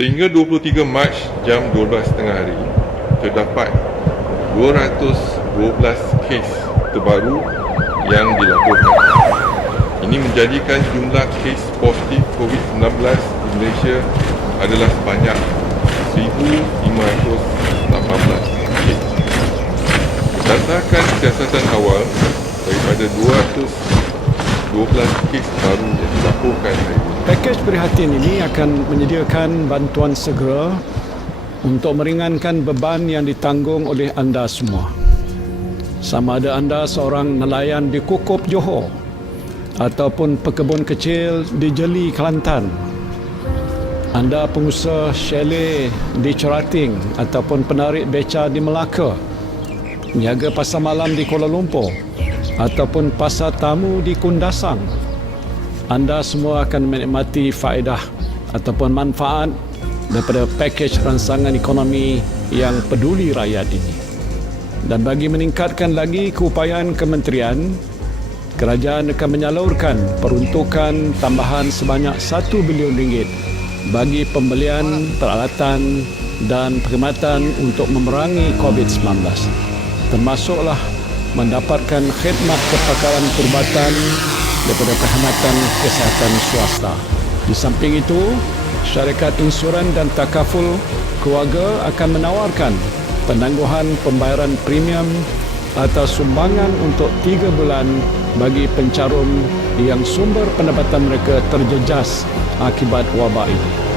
Sehingga 23 Mac jam 12.30 hari, terdapat 212 kes terbaru yang dilaporkan. Ini menjadikan jumlah kes positif COVID-19 di Malaysia adalah sebanyak 1,518 kes. Berdasarkan siasatan awal, daripada 212 kes baru yang dilaporkan hari ini, pakej prihatin ini akan menyediakan bantuan segera untuk meringankan beban yang ditanggung oleh anda semua. Sama ada anda seorang nelayan di Kukup, Johor, ataupun pekebun kecil di Jeli, Kelantan, anda pengusaha chalet di Cerating ataupun penarik beca di Melaka, niaga pasar malam di Kuala Lumpur ataupun pasar tamu di Kundasang, anda semua akan menikmati faedah ataupun manfaat daripada pakej rancangan ekonomi yang peduli rakyat ini. Dan bagi meningkatkan lagi keupayaan kementerian, kerajaan akan menyalurkan peruntukan tambahan sebanyak RM1 bilion bagi pembelian peralatan dan perkhidmatan untuk memerangi COVID-19, termasuklah mendapatkan khidmat kepakaran perubatan daripada perkhidmatan kesihatan swasta. Di samping itu, syarikat insuran dan takaful keluarga akan menawarkan penangguhan pembayaran premium atau sumbangan untuk 3 bulan bagi pencarum yang sumber pendapatan mereka terjejas akibat wabak ini.